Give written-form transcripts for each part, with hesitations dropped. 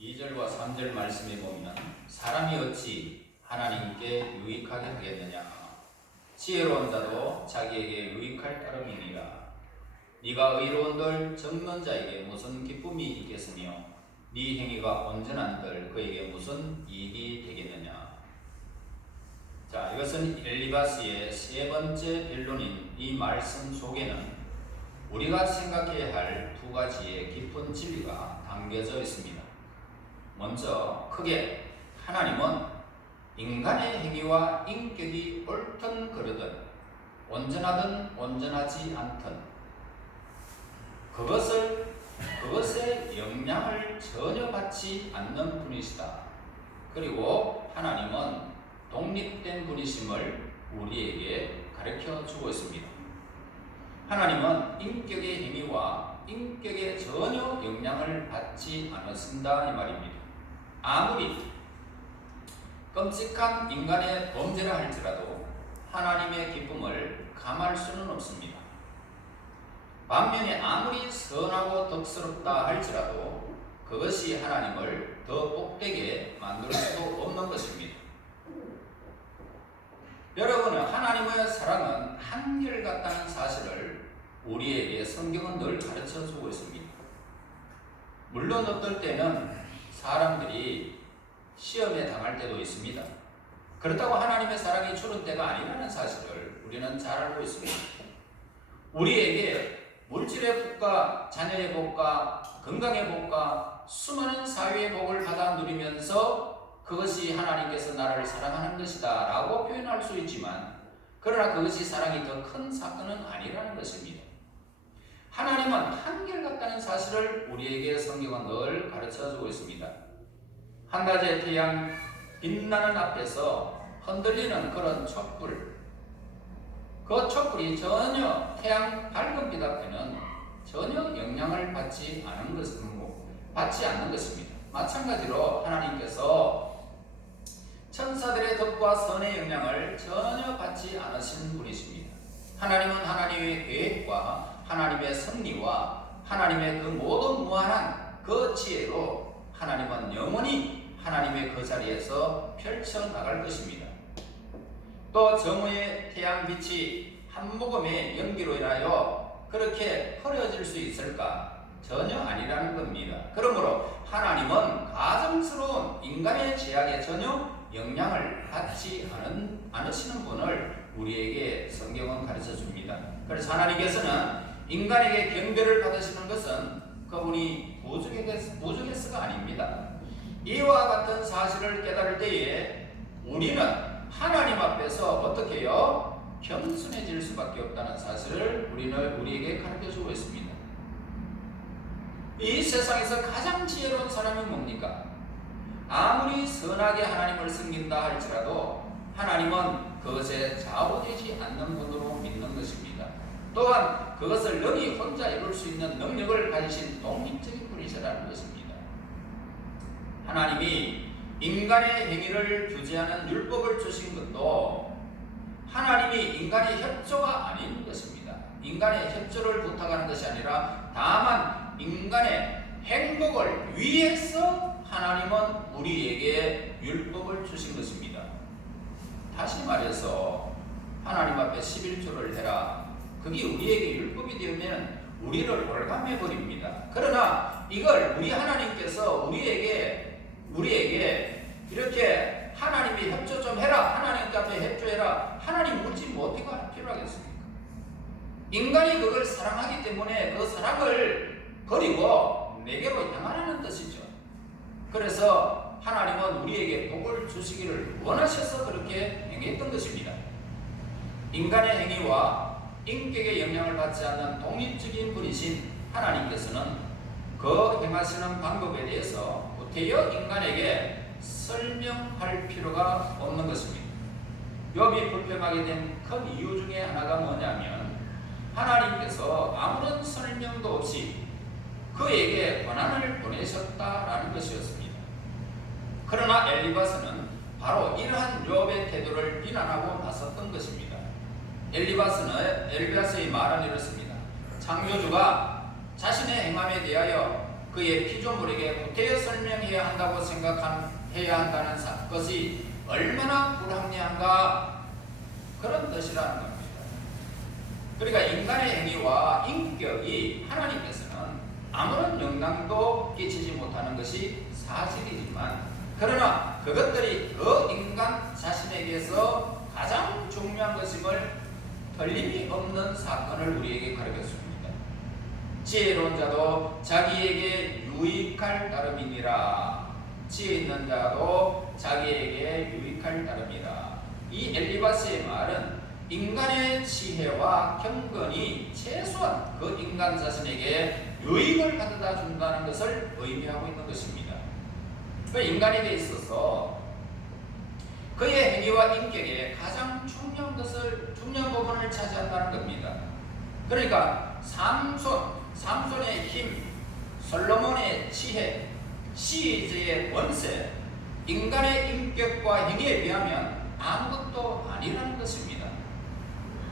2절과 3절 말씀에 보면 사람이 어찌 하나님께 유익하게 하겠느냐. 지혜로운 자도 자기에게 유익할 따름이니라. 네가 의로운들 적는 자에게 무슨 기쁨이 있겠으며 네 행위가 온전한들 그에게 무슨 이익이 되겠느냐. 자, 이것은 엘리바스의 세 번째 변론인 이 말씀 속에는 우리가 생각해야 할 두 가지의 깊은 진리가 담겨져 있습니다. 먼저 크게 하나님은 인간의 행위와 인격이 옳든 그르든 온전하든 온전하지 않든 그것에 영향을 전혀 받지 않는 분이시다. 그리고 하나님은 독립된 분이심을 우리에게 가르쳐 주고 있습니다. 하나님은 인격의 행위와 인격에 전혀 영향을 받지 않았습니다. 이 말입니다. 아무리 끔찍한 인간의 범죄라 할지라도 하나님의 기쁨을 감할 수는 없습니다. 반면에 아무리 선하고 덕스럽다 할지라도 그것이 하나님을 더 복되게 만들 수도 없는 것입니다. 여러분은 하나님의 사랑은 한결같다는 사실을 우리에게 성경은 늘 가르쳐 주고 있습니다. 물론 어떨 때는 사람들이 시험에 당할 때도 있습니다. 그렇다고 하나님의 사랑이 줄은 때가 아니라는 사실을 우리는 잘 알고 있습니다. 우리에게 물질의 복과 자녀의 복과 건강의 복과 수많은 사회의 복을 받아 누리면서 그것이 하나님께서 나를 사랑하는 것이다 라고 표현할 수 있지만, 그러나 그것이 사랑이 더 큰 사건은 아니라는 것입니다. 하나님은 한결같다는 사실을 우리에게 성경은 늘 가르쳐주고 있습니다. 한낮의 태양 빛나는 앞에서 흔들리는 그런 촛불, 그 촛불이 전혀 태양 밝은 빛 앞에는 전혀 영향을 받지 않는 것입니다. 마찬가지로 하나님께서 천사들의 덕과 선의 영향을 전혀 받지 않으신 분이십니다. 하나님은 하나님의 계획과 하나님의 섭리와 하나님의 그 모든 무한한 그 지혜로 하나님은 영원히 하나님의 그 자리에서 펼쳐나갈 것입니다. 또 정오의 태양빛이 한 모금의 연기로 인하여 그렇게 흐려질 수 있을까? 전혀 아니라는 겁니다. 그러므로 하나님은 가증스러운 인간의 죄악에 전혀 영향을 받지 않으시는 분을 우리에게 성경은 가르쳐 줍니다. 그래서 하나님께서는 인간에게 경배를 받으시는 것은 그분이 부족해서가 아닙니다. 이와 같은 사실을 깨달을 때에 우리는 하나님 앞에서 어떻게 해요? 겸손해질 수밖에 없다는 사실을 우리에게 가르쳐 주고 있습니다. 이 세상에서 가장 지혜로운 사람이 뭡니까? 아무리 선하게 하나님을 섬긴다 할지라도 하나님은 그것에 좌우되지 않는 분으로 믿는 것입니다. 또한 그것을 능히 혼자 이룰 수 있는 능력을 가지신 독립적인 분이시라는 것입니다. 하나님이 인간의 행위를 규제하는 율법을 주신 것도 하나님이 인간의 협조가 아닌 것입니다. 인간의 협조를 부탁하는 것이 아니라 다만 인간의 행복을 위해서 하나님은 우리에게 율법을 주신 것입니다. 다시 말해서 하나님 앞에 11조를 해라. 그게 우리에게 율법이 되면 우리를 올감해 버립니다. 그러나 이걸 우리 하나님께서 우리에게 이렇게 하나님이 협조 좀 해라. 하나님 앞에 협조해라. 하나님 묻지 못하고 필요하겠습니까? 인간이 그걸 사랑하기 때문에 그 사랑을 버리고 내게로 향하라는 뜻이죠. 그래서 하나님은 우리에게 복을 주시기를 원하셔서 그렇게 행했던 것입니다. 인간의 행위와 인격의 영향을 받지 않는 독립적인 분이신 하나님께서는 그 행하시는 방법에 대해서 구태여 인간에게 설명할 필요가 없는 것입니다. 욥이 불평하게 된 큰 이유 중에 하나가 뭐냐면 하나님께서 아무런 설명도 없이 그에게 고난을 보내셨다라는 것이었습니다. 그러나 엘리바스는 바로 이러한 욥의 태도를 비난하고 나섰던 것입니다. 엘리바스의 말은 이렇습니다. 창조주가 자신의 행함에 대하여 그의 피조물에게 구태여 설명해야 한다고 해야 한다는 것이 얼마나 불합리한가 그런 뜻이라는 겁니다. 그러니까 인간의 행위와 인격이 하나님께서는 아무런 영향도 끼치지 못하는 것이 사실이지만 그러나 그것들이 그 인간 자신에게서 가장 중요한 것임을 틀림이 없는 사건을 우리에게 가르쳤습니다. 지혜로운 자도 자기에게 유익할 따름이니라. 지혜 있는 자도 자기에게 유익할 따름이라. 이 엘리바스의 말은 인간의 지혜와 경건이 최소한 그 인간 자신에게 유익을 가져다 준다는 것을 의미하고 있는 것입니다. 그 인간에게 있어서 그의 행위와 인격에 가장 중요한 부분을 차지한다는 겁니다. 그러니까 삼손의 힘, 솔로몬의 지혜, 시제의 권세, 인간의 인격과 행위에 비하면 아무것도 아니라는 것입니다.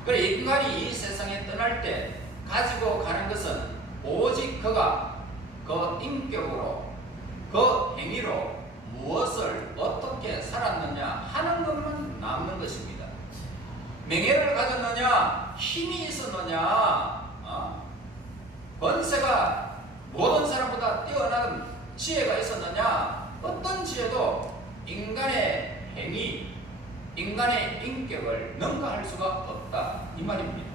그래 인간이 이 세상에 떠날 때 가지고 가는 것은 오직 그가 그 인격으로 그 행위로 무엇을 어떻게 살았느냐 하는 것만 남는 것입니다. 명예를 가졌느냐, 힘이 있었느냐, 권세가 모든 사람보다 뛰어난 지혜가 있었느냐, 어떤 지혜도 인간의 행위, 인간의 인격을 능가할 수가 없다 이 말입니다.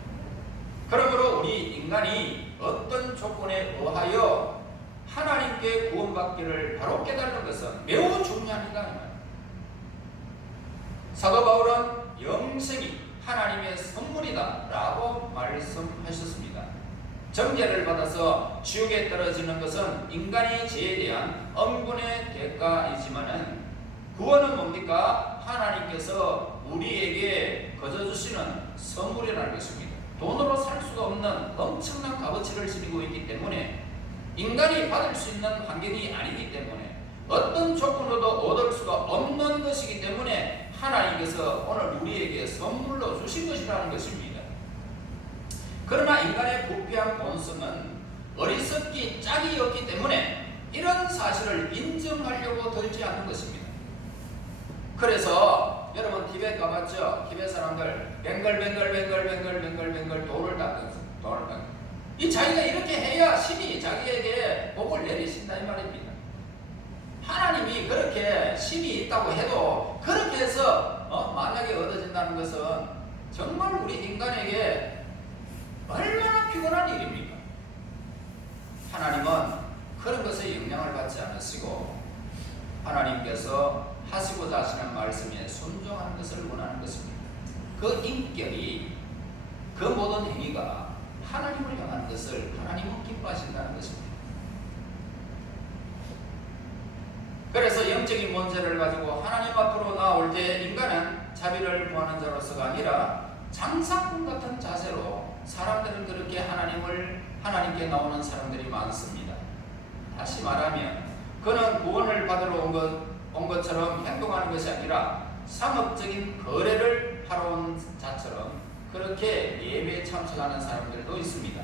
그러므로 우리 인간이 어떤 조건에 의하여 하나님께 구원받기를 바로 깨달는 것은 매우 중요합니다. 사도 바울은 영생이 하나님의 선물이다 라고 말씀하셨습니다. 정죄를 받아서 지옥에 떨어지는 것은 인간의 죄에 대한 엄분의 대가이지만은 구원은 뭡니까? 하나님께서 우리에게 거저주시는 선물이라는 것입니다. 돈으로 살 수가 없는 엄청난 값어치를 지니고 있기 때문에 인간이 받을 수 있는 환경이 아니기 때문에 어떤 조건으로도 얻을 수가 없는 것이기 때문에 하나님께서 오늘 우리에게 선물로 주신 것이라는 것입니다. 그러나 인간의 부패한 본성은 어리석기 짝이 없기 때문에 이런 사실을 인정하려고 들지 않는 것입니다. 그래서 여러분 티벳 가봤죠? 티벳 사람들 뱅글뱅글 돌을 닦는 이 자기가 이렇게 해야 신이 자기에게 복을 내리신다 이 말입니다. 하나님이 그렇게 신이 있다고 해도 그렇게 해서 만약에 얻어진다는 것은 정말 우리 인간에게 얼마나 피곤한 일입니까? 하나님은 그런 것에 영향을 받지 않으시고 하나님께서 하시고자 하시는 말씀에 순종하는 것을 원하는 것입니다. 그 인격이 그 모든 행위가 하나님을 향한 것을 하나님은 기뻐하신다는 것입니다. 그래서 영적인 문제를 가지고 하나님 앞으로 나올 때 인간은 자비를 구하는 자로서가 아니라 장사꾼 같은 자세로 사람들은 그렇게 하나님께 나오는 사람들이 많습니다. 다시 말하면 그는 구원을 받으러 온 것처럼 행동하는 것이 아니라 상업적인 거래를 하러 온 자처럼 그렇게 예배에 참석하는 사람들도 있습니다.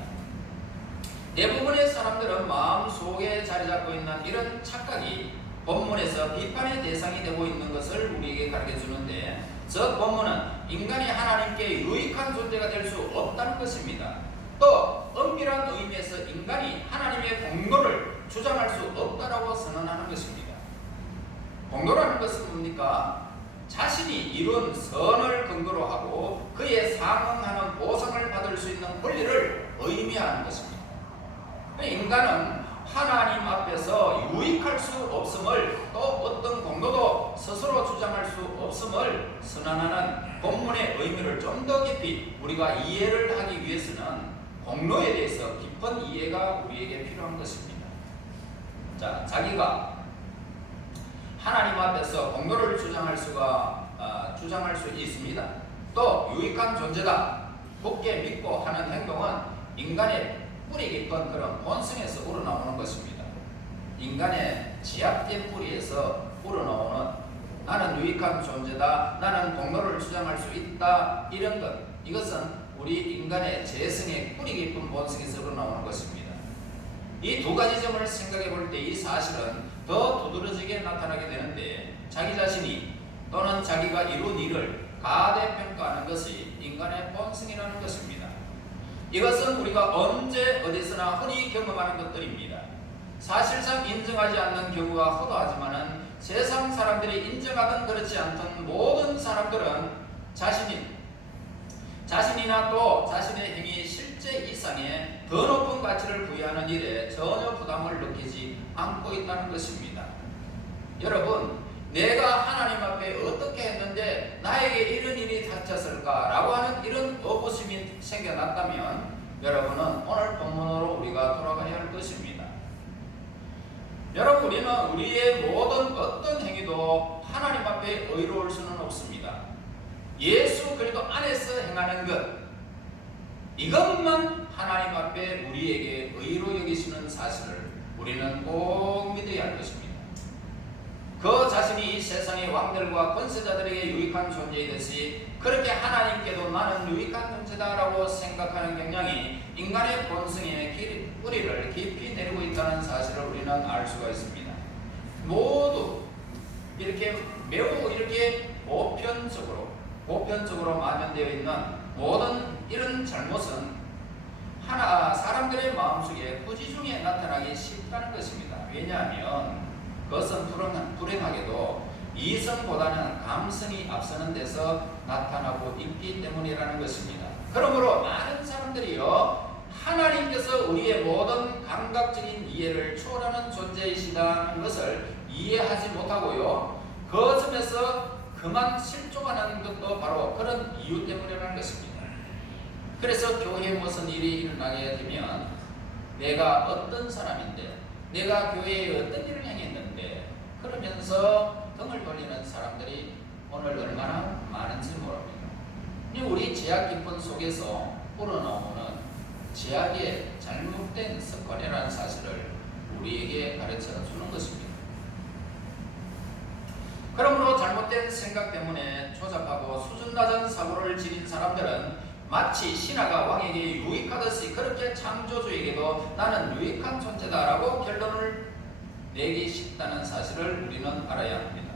대부분의 사람들은 마음속에 자리 잡고 있는 이런 착각이 본문에서 비판의 대상이 되고 있는 것을 우리에게 가르쳐주는데 저 본문은 인간이 하나님께 유익한 존재가 될 수 없다는 것입니다. 또 엄밀한 의미에서 인간이 하나님의 공로를 주장할 수 없다라고 선언하는 것입니다. 공로라는 것은 뭡니까? 자신이 이룬 선을 근거로 하고 그에 상응하는 보상을 받을 수 있는 권리를 의미하는 것입니다. 인간은 하나님 앞에서 유익할 수 없음을 또 어떤 공로도 스스로 주장할 수 없음을 선언하는 본문의 의미를 좀 더 깊이 우리가 이해를 하기 위해서는 공로에 대해서 깊은 이해가 우리에게 필요한 것입니다. 자, 자기가 하나님 앞에서 공로를 주장할 수 있습니다. 또 유익한 존재다 굳게 믿고 하는 행동은 인간의 뿌리 깊은 그런 본성에서 우러나오는 것입니다. 인간의 지압된 뿌리에서 우러나오는 나는 유익한 존재다, 나는 공로를 주장할 수 있다 이런 것, 이것은 우리 인간의 재성의 뿌리 깊은 본성에서 우러나오는 것입니다. 이 두 가지 점을 생각해 볼 때 이 사실은 더 두드러지게 나타나게 되는데, 자기 자신이 또는 자기가 이룬 일을 가대평가하는 것이 인간의 본성이라는 것입니다. 이것은 우리가 언제 어디서나 흔히 경험하는 것들입니다. 사실상 인정하지 않는 경우가 허다하지만은 세상 사람들이 인정하든 그렇지 않든 모든 사람들은 자신이나 또 자신의 행위 실제 이상의 더 높은 가치를 부여하는 일에 전혀 부담을 느끼지 않고 있다는 것입니다. 여러분, 내가 하나님 앞에 어떻게 했는데 나에게 이런 일이 닥쳤을까? 라고 하는 이런 의구심이 생겨났다면 여러분은 오늘 본문으로 우리가 돌아가야 할 것입니다. 여러분, 우리는 우리의 모든 어떤 행위도 하나님 앞에 의로울 수는 없습니다. 예수 그리스도 안에서 행하는 것, 이것만 하나님 앞에 우리에게 의로 여기시는 사실을 우리는 꼭 믿어야 할 것입니다. 그 자신이 이 세상의 왕들과 권세자들에게 유익한 존재이듯이 그렇게 하나님께도 나는 유익한 존재다라고 생각하는 경향이 인간의 본성의 뿌리를 깊이 내리고 있다는 사실을 우리는 알 수가 있습니다. 모두 매우 이렇게 보편적으로 만연되어 있는 모든 이런 잘못은 사람들의 마음속에 후지중에 나타나기 쉽다는 것입니다. 왜냐하면 그것은 불행하게도 이성보다는 감성이 앞서는 데서 나타나고 있기 때문이라는 것입니다. 그러므로 많은 사람들이요, 하나님께서 우리의 모든 감각적인 이해를 초월하는 존재이시다는 것을 이해하지 못하고요, 그 점에서 그만 실족하는 것도 바로 그런 이유 때문이라는 것입니다. 그래서 교회에 무슨 일이 일어나게 되면 내가 어떤 사람인데, 내가 교회에 어떤 일을 행했는데, 그러면서 등을 돌리는 사람들이 오늘 얼마나 많은지 모릅니다. 우리 죄악 깊은 속에서 우러나오는 죄악의 잘못된 습관이라는 사실을 우리에게 가르쳐 주는 것입니다. 그러므로 잘못된 생각 때문에 조잡하고 수준 낮은 사고를 지닌 사람들은 마치 신하가 왕에게 유익하듯이 그렇게 창조주에게도 나는 유익한 존재다라고 결론을 내기 쉽다는 사실을 우리는 알아야 합니다.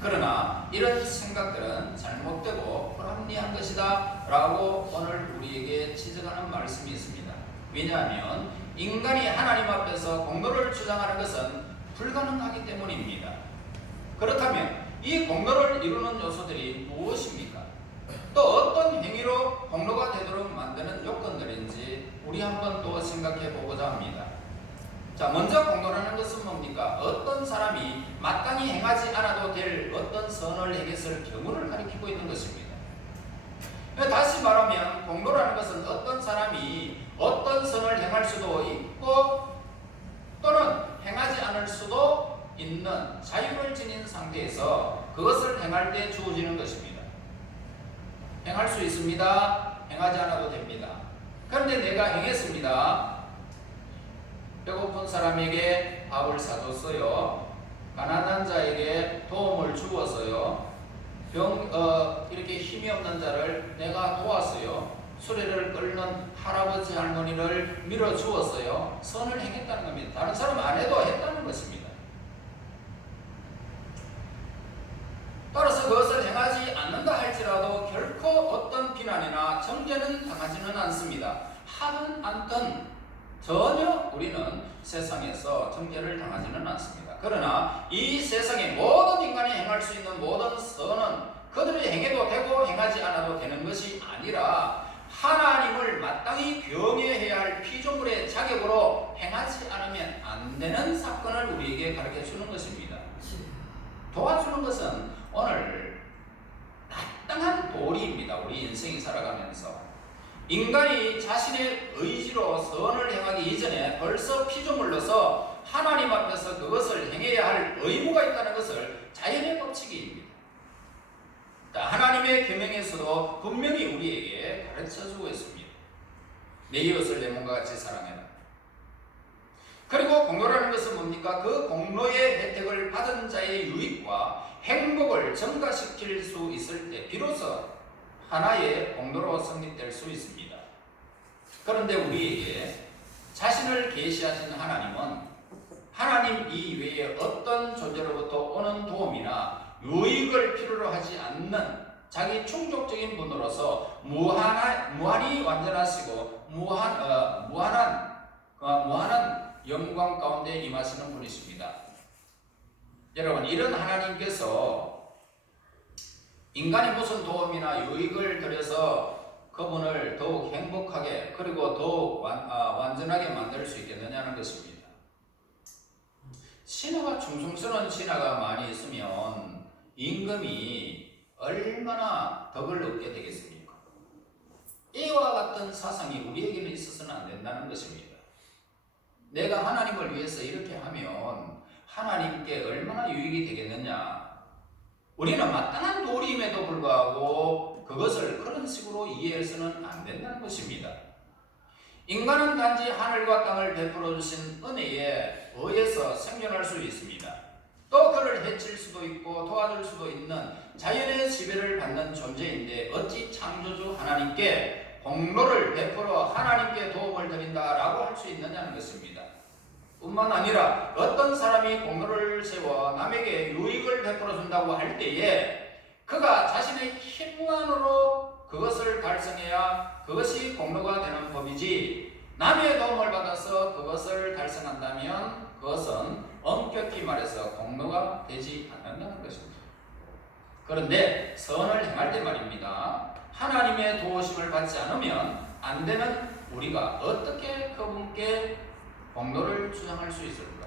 그러나 이런 생각들은 잘못되고 불합리한 것이다 라고 오늘 우리에게 지적하는 말씀이 있습니다. 왜냐하면 인간이 하나님 앞에서 공로를 주장하는 것은 불가능하기 때문입니다. 그렇다면 이 공로를 이루는 요소들이 무엇입니까? 또 어떤 행위로 공로가 되도록 만드는 요건들인지 우리 한번 또 생각해 보고자 합니다. 자, 먼저 공로라는 것은 뭡니까? 어떤 사람이 마땅히 행하지 않아도 될 어떤 선을 행했을 경우를 가리키고 있는 것입니다. 다시 말하면 공로라는 것은 어떤 사람이 어떤 선을 행할 수도 있고 또는 행하지 않을 수도 있는 자유를 지닌 상태에서 그것을 행할 때 주어지는 것입니다. 행할 수 있습니다. 행하지 않아도 됩니다. 그런데 내가 행했습니다. 배고픈 사람에게 밥을 사줬어요. 가난한 자에게 도움을 주었어요. 이렇게 힘이 없는 자를 내가 도왔어요. 수레를 끌는 할아버지 할머니를 밀어주었어요. 선을 행했다는 겁니다. 다른 사람 안 해도 했다는 것입니다. 따라서 그것을 행하지 않는다 할지라도 결코 어떤 비난이나 정죄는 당하지는 않습니다. 하든 않든 전혀 우리는 세상에서 정죄를 당하지는 않습니다. 그러나 이 세상의 모든 인간이 행할 수 있는 모든 선은 그들이 행해도 되고 행하지 않아도 되는 것이 아니라 하나님을 마땅히 경외해야 할 피조물의 자격으로 행하지 않으면 안 되는 사건을 우리에게 가르쳐 주는 것입니다. 도와주는 것은 오늘 마땅한 도리입니다. 우리 인생이 살아가면서 인간이 자신의 의지로 선을 행하기 이전에 벌써 피조물로서 하나님 앞에서 그것을 행해야 할 의무가 있다는 것을 자연의 법칙입니다. 하나님의 계명에서도 분명히 우리에게 가르쳐주고 있습니다. 내 이웃을 내 몸과 같이 사랑해라. 그리고 공로라는 것은 뭡니까? 그 공로의 혜택을 받은 자의 유익과 행복을 증가시킬 수 있을 때 비로소 하나의 공로로 성립될 수 있습니다. 그런데 우리에게 자신을 계시하신 하나님은 하나님 이외에 어떤 존재로부터 오는 도움이나 유익을 필요로 하지 않는 자기 충족적인 분으로서 무한히 완전하시고 무한한 영광 가운데 임하시는 분이십니다. 여러분, 이런 하나님께서 인간이 무슨 도움이나 유익을 들여서 그분을 더욱 행복하게 그리고 더욱 완전하게 만들 수 있겠느냐는 것입니다. 신하가 충성스러운 신하가 많이 있으면 임금이 얼마나 덕을 얻게 되겠습니까? 이와 같은 사상이 우리에게는 있어서는 안 된다는 것입니다. 내가 하나님을 위해서 이렇게 하면 하나님께 얼마나 유익이 되겠느냐. 우리는 마땅한 도리임에도 불구하고 그것을 그런 식으로 이해해서는 안 된다는 것입니다. 인간은 단지 하늘과 땅을 베풀어 주신 은혜에 의해서 생존할 수 있습니다. 또 그를 해칠 수도 있고 도와줄 수도 있는 자연의 지배를 받는 존재인데 어찌 창조주 하나님께 공로를 베풀어 하나님께 도움을 드린다라고 할 수 있느냐는 것입니다. 뿐만 아니라 어떤 사람이 공로를 세워 남에게 유익을 베풀어 준다고 할 때에 그가 자신의 힘만으로 그것을 달성해야 그것이 공로가 되는 법이지, 남의 도움을 받아서 그것을 달성한다면 그것은 엄격히 말해서 공로가 되지 않는다는 것입니다. 그런데 선을 행할 때 말입니다, 하나님의 도우심을 받지 않으면 안 되는 우리가 어떻게 그분께 공로를 주장할 수 있을까?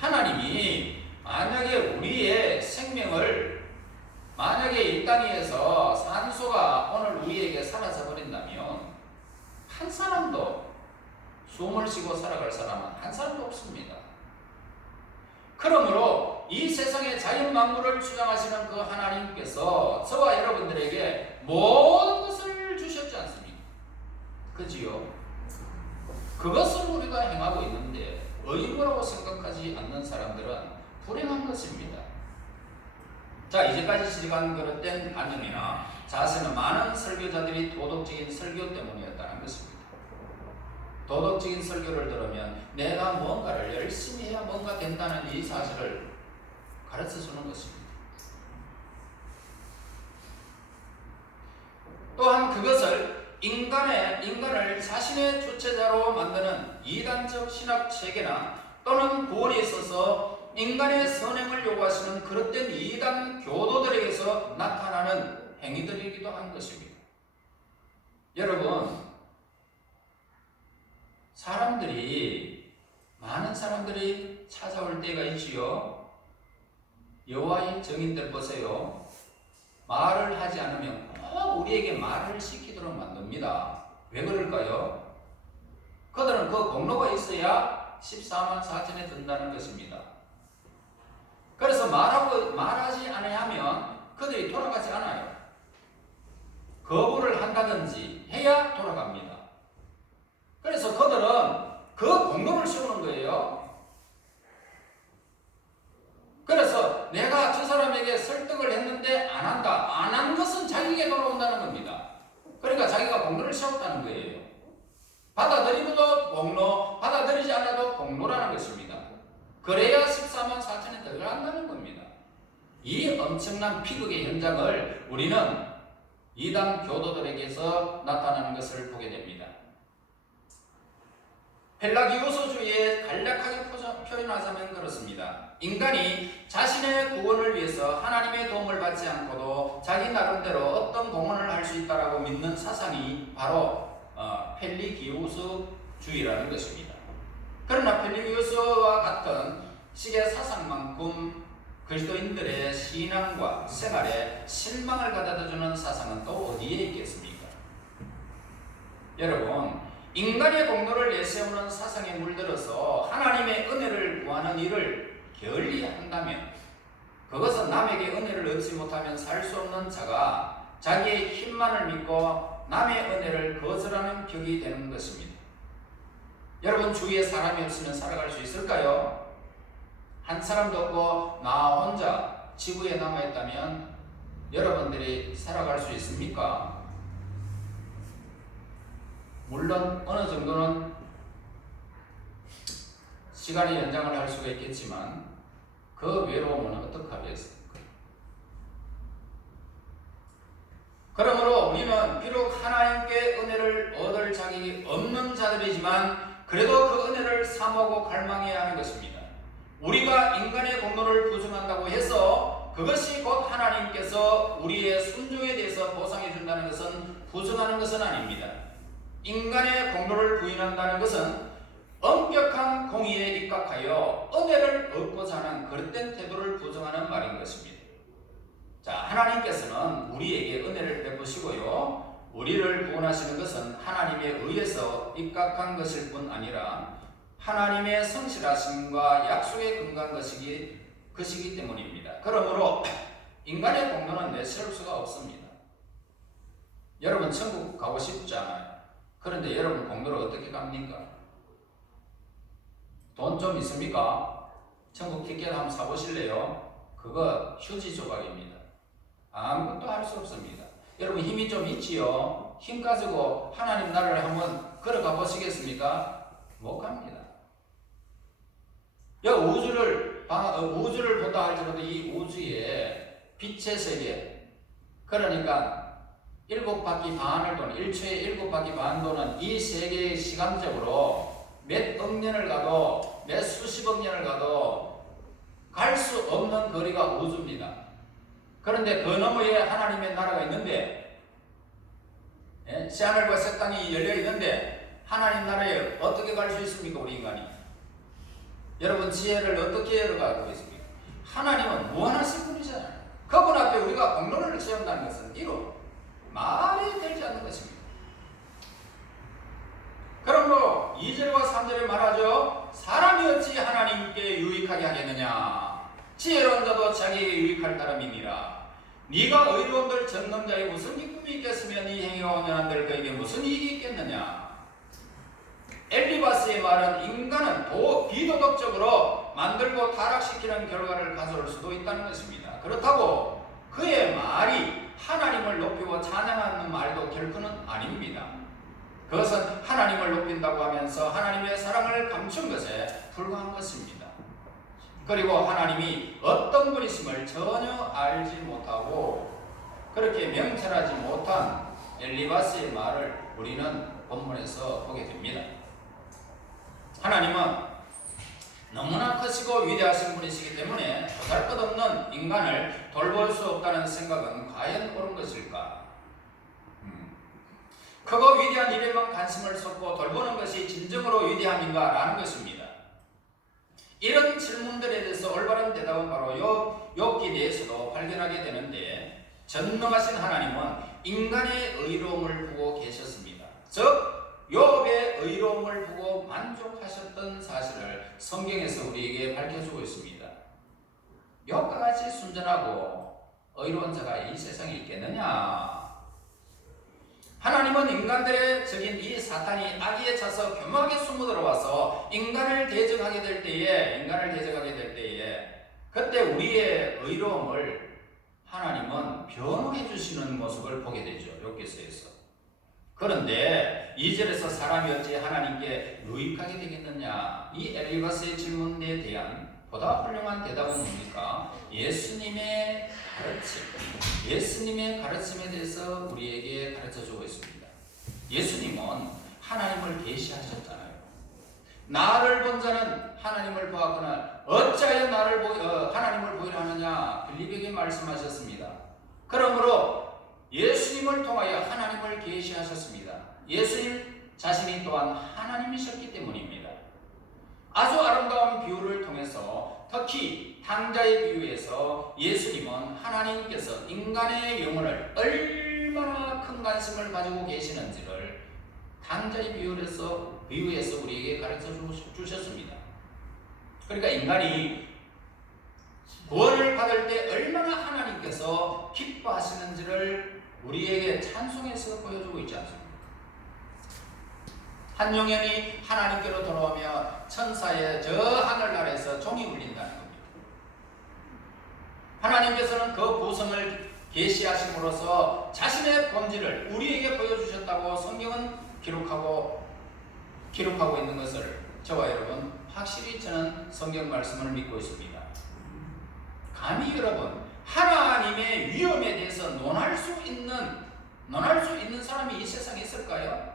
하나님이 만약에 우리의 생명을, 만약에 이 땅에서 산소가 오늘 우리에게 사라져 버린다면 한 사람도, 숨을 쉬고 살아갈 사람은 한 사람도 없습니다. 그러므로 이 세상의 자연 만물을 주장하시는 그 하나님께서 저와 여러분들에게 모든 것을 주셨지 않습니까? 그지요? 그것을 우리가 행하고 있는데 의무라고 생각하지 않는 사람들은 불행한 것입니다. 자, 이제까지 시간 그릇된 안정이나 자세는 많은 설교자들이 도덕적인 설교 때문이었다는 것입니다. 도덕적인 설교를 들으면 내가 뭔가를 열심히 해야 뭔가 된다는 이 사실을 가르쳐 주는 것입니다. 또한 그것을 인간을 자신의 주체자로 만드는 이단적 신학 체계나 또는 구원에 있어서 인간의 선행을 요구하시는 그릇된 이단 교도들에게서 나타나는 행위들이기도 한 것입니다. 여러분, 많은 사람들이 찾아올 때가 있지요. 여호와의 증인들 보세요. 말을 하지 않으면 꼭 우리에게 말을 시키도록 만듭니다. 왜 그럴까요? 그들은 그 공로가 있어야 14만 4천에 든다는 것입니다. 그래서 말하지 않으면 그들이 돌아가지 않아요. 거부를 한다든지 해야 돌아갑니다. 그래서 그들은 그 공로를 세우는 거예요. 그래서 내가 저 사람에게 설득을 했는데 안 한다. 안 한 것은 자기에게 돌아온다는 겁니다. 그러니까 자기가 공로를 세웠다는 거예요. 받아들이고도 공로, 받아들이지 않아도 공로라는 것입니다. 그래야 14만 4천에 들어간다는 겁니다. 이 엄청난 비극의 현장을 우리는 이단 교도들에게서 나타나는 것을 보게 됩니다. 펠라기오스주의에 간략하게 표현하자면 그렇습니다. 인간이 자신의 구원을 위해서 하나님의 도움을 받지 않고도 자기 나름대로 어떤 공헌을 할 수 있다라고 믿는 사상이 바로 펠리기오스주의라는 것입니다. 그러나 펠리기오스와 같은 식의 사상만큼 그리스도인들의 신앙과 생활에 실망을 가져다주는 사상은 또 어디에 있겠습니까? 여러분, 인간의 공로를 내세우는 사상에 물들어서 하나님의 은혜를 구하는 일을 게을리한다면 그것은 남에게 은혜를 얻지 못하면 살 수 없는 자가 자기의 힘만을 믿고 남의 은혜를 거절하는 격이 되는 것입니다. 여러분, 주위에 사람이 없으면 살아갈 수 있을까요? 한 사람도 없고 나 혼자 지구에 남아있다면 여러분들이 살아갈 수 있습니까? 물론 어느 정도는 시간의 연장을 할 수가 있겠지만 그 외로움은 어떻게 하겠습니까? 그러므로 우리는 비록 하나님께 은혜를 얻을 자격이 없는 자들이지만 그래도 그 은혜를 사모하고 갈망해야 하는 것입니다. 우리가 인간의 공로를 부정한다고 해서 그것이 곧 하나님께서 우리의 순종에 대해서 보상해 준다는 것은 부정하는 것은 아닙니다. 인간의 공로를 부인한다는 것은 엄격한 공의에 입각하여 은혜를 얻고자 하는 그릇된 태도를 부정하는 말인 것입니다. 자, 하나님께서는 우리에게 은혜를 베푸시고요, 우리를 구원하시는 것은 하나님에 의해서 입각한 것일 뿐 아니라 하나님의 성실하심과 약속에 근거한 것이기 때문입니다. 그러므로 인간의 공로는 내세울 수가 없습니다. 여러분 천국 가고 싶지 않아요. 그런데 여러분 공로를 어떻게 갑니까? 돈 좀 있습니까? 천국 티켓 한번 사보실래요? 그거 휴지 조각입니다. 아무것도 할 수 없습니다. 여러분 힘이 좀 있지요? 힘 가지고 하나님 나라를 한번 걸어가 보시겠습니까? 못 갑니다. 우주를 본다 할지라도 이 우주에 빛의 세계, 그러니까 7바퀴 반을 도는 1초에 7바퀴 반 도는 이 세계의 시간적으로 몇 억 년을 가도 몇 수십억 년을 가도 갈 수 없는 거리가 우주입니다. 그런데 그 너머에 하나님의 나라가 있는데, 새하늘과 새 땅이 열려 있는데 하나님 나라에 어떻게 갈 수 있습니까? 우리 인간이. 여러분 지혜를 어떻게 열어가고 있습니까? 하나님은 무한하신 분이잖아요. 그분 앞에 우리가 공로를 세운다는 것은 이로 말이 되지 않는 것입니다. 그러므로 2절과 3절에 말하죠. 사람이 어찌 하나님께 유익하게 하겠느냐? 지혜로운 자도 자기에게 유익할 따름이니라. 네가 의로운들 전능 자에 무슨 기쁨이 있겠으며 네 행위가 온전한들 그에게 무슨 이익이 있겠느냐? 엘리바스의 말은 인간은 비도덕적으로 만들고 타락시키는 결과를 가져올 수도 있다는 것입니다. 그렇다고 그의 말이 하나님을 높이고 찬양하는 말도 결코는 아닙니다. 그것은 하나님을 높인다고 하면서 하나님의 사랑을 감춘 것에 불과한 것입니다. 그리고 하나님이 어떤 분이심을 전혀 알지 못하고 그렇게 명철하지 못한 엘리바스의 말을 우리는 본문에서 보게 됩니다. 하나님은 너무나 크시고 위대하신 분이시기 때문에 보잘것없는 인간을 돌볼 수 없다는 생각은 과연 옳은 것일까? 크고 위대한 일에만 관심을 쏟고 돌보는 것이 진정으로 위대함인가? 라는 것입니다. 이런 질문들에 대해서 올바른 대답은 바로 욥기 내에서도 발견하게 되는데, 전능하신 하나님은 인간의 의로움을 보고 계셨습니다. 즉 욥의 의로움을 보고 만족하셨던 사실을 성경에서 우리에게 밝혀주고 있습니다. 욥과 같이 순전하고 의로운 자가 이 세상에 있겠느냐? 하나님은 인간들의 적인 이 사탄이 악의에 차서 교묘하게 숨어들어와서 인간을 대적하게 될 때에 그때 우리의 의로움을 하나님은 변호해 주시는 모습을 보게 되죠. 욥기서에서. 그런데 2절에서 사람이 어찌 하나님께 유익하게 되겠느냐? 이 엘리바스의 질문에 대한 보다 훌륭한 대답은 뭡니까? 예수님의 가르침에 대해서 우리에게 가르쳐주고 있습니다. 예수님은 하나님을 계시하셨잖아요. 나를 본 자는 하나님을 보았거나 어찌하여 하나님을 보이려 하느냐? 빌립에게 말씀하셨습니다. 그러므로 예수님을 통하여 하나님을 계시하셨습니다. 예수님 자신이 또한 하나님이셨기 때문입니다. 아주 아름다운 비유를 통해서 특히 탕자의 비유에서 예수님은 하나님께서 인간의 영혼을 얼마나 큰 관심을 가지고 계시는지를 탕자의 비유에서 우리에게 가르쳐 주셨습니다. 그러니까 인간이 구원을 받을 때 얼마나 하나님께서 기뻐하시는지를 우리에게 찬송해서 보여주고 있지 않습니까? 한 영혼이 하나님께로 돌아오며 천사의 저 하늘나라에서 종이 울린다는 겁니다. 하나님께서는 그 보성을 계시하심으로써 자신의 본질을 우리에게 보여주셨다고 성경은 기록하고 있는 것을 저와 여러분 확실히 저는 성경 말씀을 믿고 있습니다. 감히 여러분 하나님의 위엄에 대해서 논할 수 있는 사람이 이 세상에 있을까요?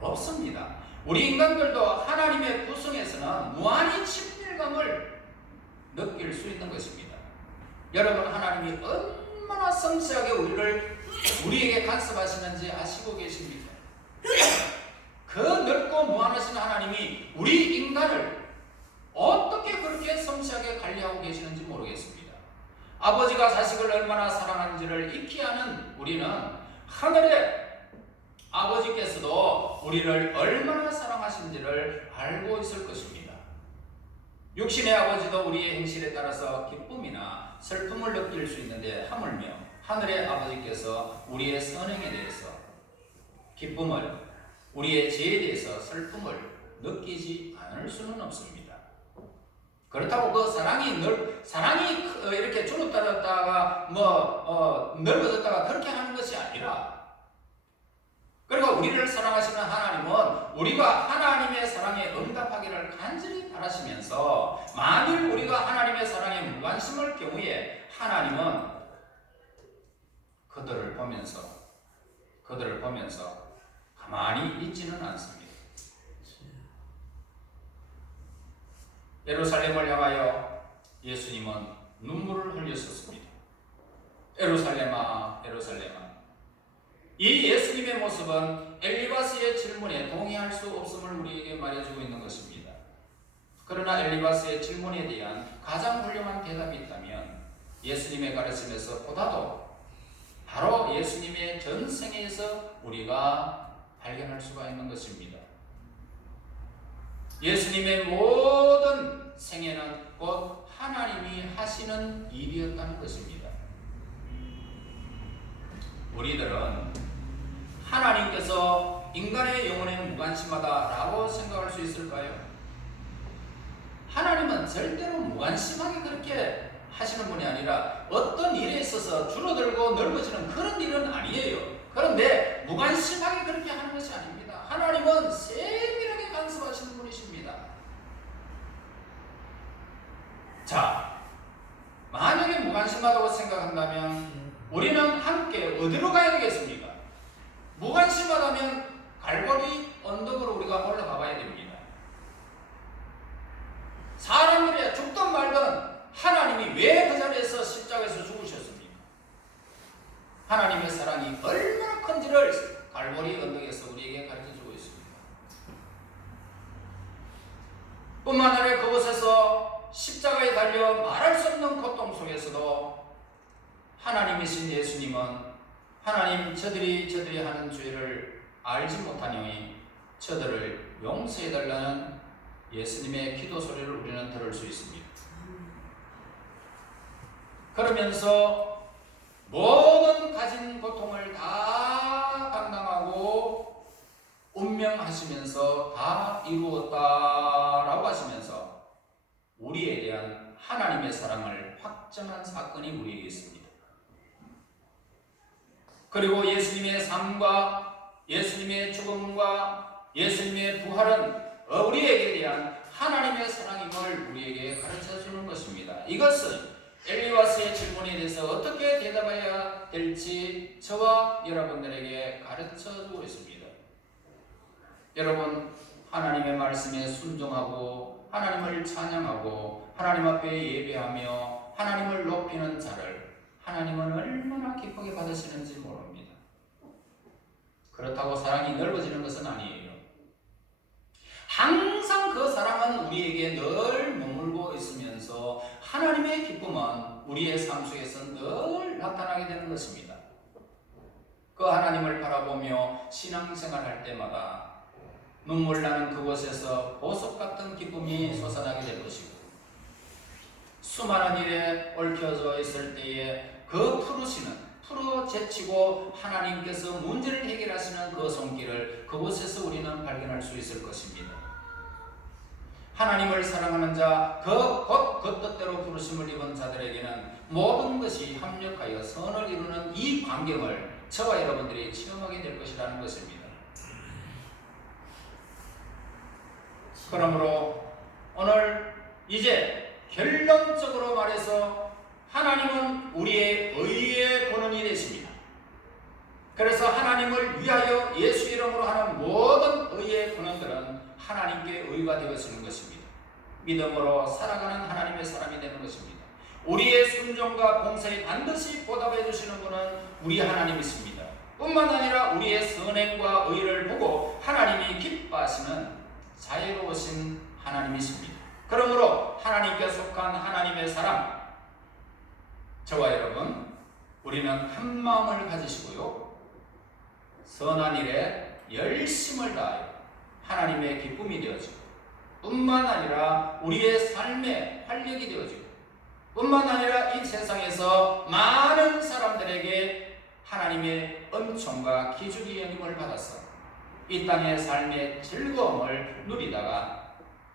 없습니다. 우리 인간들도 하나님의 구성에서는 무한히 친밀감을 느낄 수 있는 것입니다. 여러분 하나님이 얼마나 섬세하게 우리에게 간섭하시는지 아시고 계십니까? 그 넓고 무한하신 하나님이 우리 인간을 어떻게 그렇게 섬세하게 관리하고 계시는지 모르겠습니다. 아버지가 자식을 얼마나 사랑하는지를 익히 아는 우리는 하늘의 아버지께서도 우리를 얼마나 사랑하신지를 알고 있을 것입니다. 육신의 아버지도 우리의 행실에 따라서 기쁨이나 슬픔을 느낄 수 있는데 하물며 하늘의 아버지께서 우리의 선행에 대해서 기쁨을, 우리의 죄에 대해서 슬픔을 느끼지 않을 수는 없습니다. 그렇다고 그 사랑이 이렇게 줄었다가 넓어졌다가 그렇게 하는 것이 아니라, 그리고 우리를 사랑하시는 하나님은 우리가 하나님의 사랑에 응답하기를 간절히 바라시면서, 만일 우리가 하나님의 사랑에 무관심할 경우에 하나님은 그들을 보면서 가만히 있지는 않습니다. 예루살렘을 향하여 예수님은 눈물을 흘렸었습니다. 예루살렘아, 예루살렘아. 이 예수님의 모습은 엘리바스의 질문에 동의할 수 없음을 우리에게 말해주고 있는 것입니다. 그러나 엘리바스의 질문에 대한 가장 훌륭한 대답이 있다면 예수님의 가르침에서 보다도 바로 예수님의 전생에서 우리가 발견할 수가 있는 것입니다. 예수님의 모든 생애는 곧 하나님이 하시는 일이었다는 것입니다. 우리들은 하나님께서 인간의 영혼에 무관심하다라고 생각할 수 있을까요? 하나님은 절대로 무관심하게 그렇게 하시는 분이 아니라 어떤 일에 있어서 줄어들고 넓어지는 그런 일은 아니에요. 그런데 무관심하게 그렇게 하는 것이 아닙니다. 하나님은 세밀하게 간섭하시는 분이십니다. 자, 만약에 무관심하다고 생각한다면 우리는 함께 어디로 가야 되겠습니까? 무관심하다면 갈보리 언덕으로 우리가 올라가 봐야 됩니다. 사람들이 죽든 말든 하나님이 왜 그 자리에서 십자가에서 죽으셨습니까? 하나님의 사랑이 얼마나 큰지를 갈보리 언덕에서 우리에게 가르쳐주고 있습니다. 뿐만 아니라 그곳에서 십자가에 달려 말할 수 없는 고통 속에서도 하나님이신 예수님은 하나님, 저들이 하는 죄를 알지 못하니 저들을 용서해달라는 예수님의 기도 소리를 우리는 들을 수 있습니다. 그러면서 모든 가진 고통을 다 감당하고 운명하시면서 다 이루었다라고 하시면서 우리에 대한 하나님의 사랑을 확정한 사건이 우리에게 있습니다. 그리고 예수님의 삶과 예수님의 죽음과 예수님의 부활은 우리에게 대한 하나님의 사랑임을 우리에게 가르쳐주는 것입니다. 이것은 엘리바스의 질문에 대해서 어떻게 대답해야 될지 저와 여러분들에게 가르쳐주고 있습니다. 여러분, 하나님의 말씀에 순종하고 하나님을 찬양하고 하나님 앞에 예배하며 하나님을 높이는 자를 하나님은 얼마나 기쁘게 받으시는지 모릅니다. 그렇다고 사랑이 넓어지는 것은 아니에요. 항상 그 사랑은 우리에게 늘 머물고 있으면서 하나님의 기쁨은 우리의 삶 속에서 늘 나타나게 되는 것입니다. 그 하나님을 바라보며 신앙생활 할 때마다 눈물 나는 그곳에서 보석 같은 기쁨이 솟아나게 될 것이고, 수많은 일에 얽혀져 있을 때에 그 풀어제치고 하나님께서 문제를 해결하시는 그 손길을 그곳에서 우리는 발견할 수 있을 것입니다. 하나님을 사랑하는 자, 곧 그 뜻대로 부르심을 입은 자들에게는 모든 것이 합력하여 선을 이루는 이 광경을 저와 여러분들이 체험하게 될 것이라는 것입니다. 그러므로 오늘 이제 결론적으로 말해서 하나님은 우리의 의의 근원이 되십니다. 그래서 하나님을 위하여 예수 이름으로 하는 모든 의의 근원들은 하나님께 의가 되어지는 것입니다. 믿음으로 살아가는 하나님의 사람이 되는 것입니다. 우리의 순종과 봉사에 반드시 보답해 주시는 분은 우리 하나님이십니다. 뿐만 아니라 우리의 선행과 의를 보고 하나님이 기뻐하시는 자애로우신 하나님이십니다. 그러므로 하나님께 속한 하나님의 사람, 저와 여러분, 우리는 한 마음을 가지시고요, 선한 일에 열심을 다하여 하나님의 기쁨이 되어지고, 뿐만 아니라 우리의 삶의 활력이 되어지고, 뿐만 아니라 이 세상에서 많은 사람들에게 하나님의 은총과 기준의 연임을 받아서 이 땅의 삶의 즐거움을 누리다가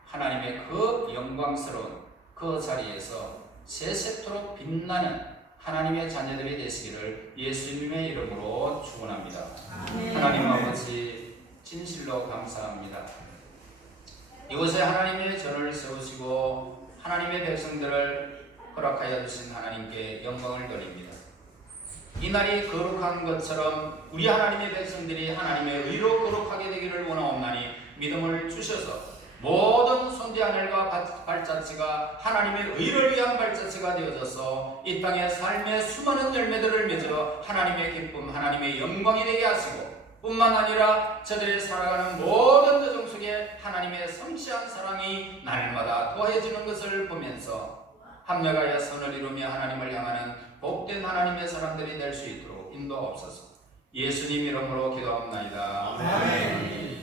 하나님의 그 영광스러운 그 자리에서 세세토록 빛나는 하나님의 자녀들이 되시기를 예수님의 이름으로 축원합니다. 하나님 아버지, 진실로 감사합니다. 이곳에 하나님의 전을 세우시고 하나님의 백성들을 허락하여 주신 하나님께 영광을 드립니다. 이 날이 거룩한 것처럼 우리 하나님의 백성들이 하나님의 의로 거룩하게 되기를 원하옵나니 믿음을 주셔서 모든 손대 하늘과 발자취가 하나님의 의를 위한 발자취가 되어져서 이 땅의 삶의 수많은 열매들을 맺어 하나님의 기쁨, 하나님의 영광이 되게 하시고, 뿐만 아니라 저들이 살아가는 모든 여정 속에 하나님의 성취한 사랑이 날마다 더해지는 것을 보면서 합력하여 선을 이루며 하나님을 향하는 복된 하나님의 사람들이 될 수 있도록 인도하옵소서. 예수님 이름으로 기도합나이다. 아멘.